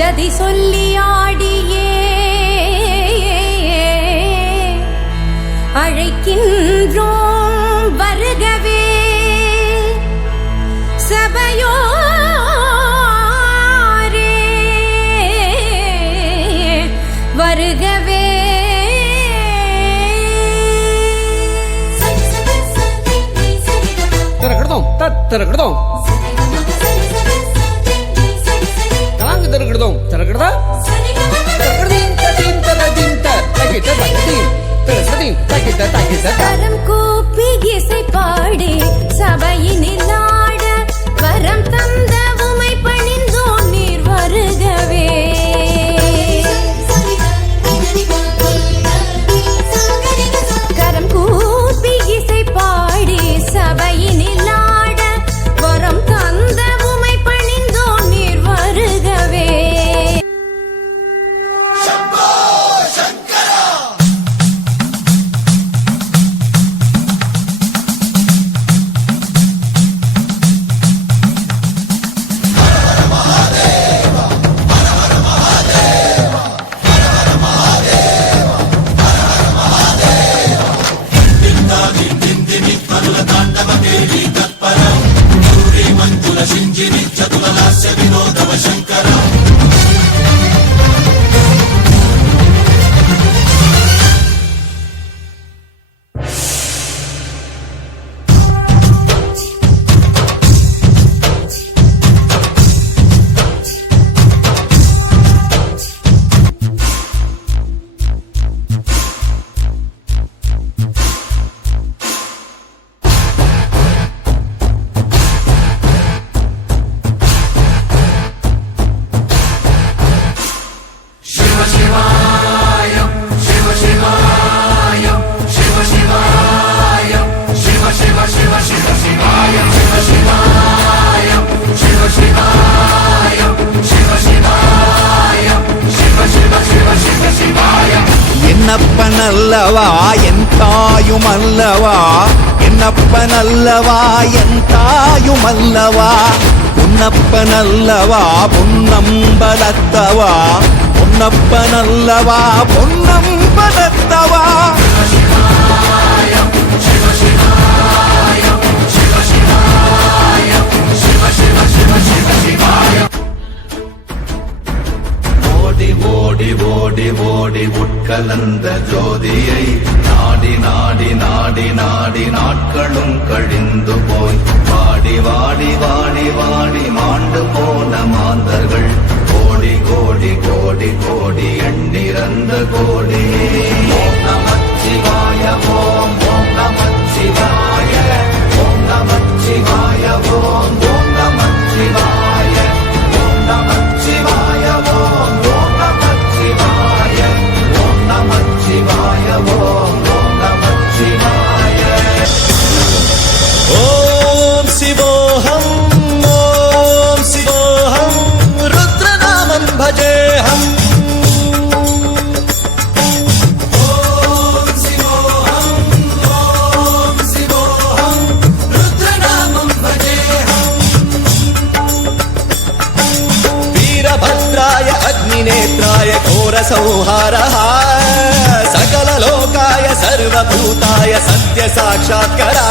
ஜதி சொல்லி ஆடியே அழைக்கின்றோம் வருகவே சபையோரே வருகவே. திறக்கிடுதோம் கரம் கூப்பி இசை பாடி சபையினில் ஆட வரம் தந்த உமை பணிந்தோ நீர் வருகவே. கரம் கூப்பி இசை பாடி சபையினில் ஆட வரம் தந்த உமை பணிந்தோ நீர் வருகவே. என்னப்பனல்லவா என் தாயுமல்லவா, என்னப்பனல்லவா என் தாயுமல்லவா, பொன்னப்பனல்லவா பொன்னம்பலத்தவா, பொன்னப்பனல்லவா பொன்னம்பலத்தவா. ஓடி ஓடி ஓடி ஓடி உட்கலந்த ஜோதியை நாடி நாடி நாடி நாடி நாட்களும் கழிந்து போய் வாடி வாடி வாடி வாடி மாண்டு போன மாந்தர்கள் கோடி கோடி கோடி கோடி எண்ணிறந்த கோடி. ஓம் நமச்சிவாய ஓம் ஓம் நமச்சிவாய ஓம் நமச்சிவாய ஓம் ஓம் நமச்சிவாய ஓம் நமச்சிவாய ஓம் ஓம் நமச்சிவாய ஓம் நமச்சிவாய ஓம் ஓம் நமச்சிவாய. ஓம் சிவோஹம் ஓம் சிவோஹம் ருத்ரநாமம் பஜேஹம். ஓம் சிவோஹம் ஓம் சிவோஹம் ருத்ரநாமம் பஜேஹம். வீரभद्राय अग्निनेत्राय घोरसंहारः सकललोकाय सर्वभूताय सत्य साक्षात्करा.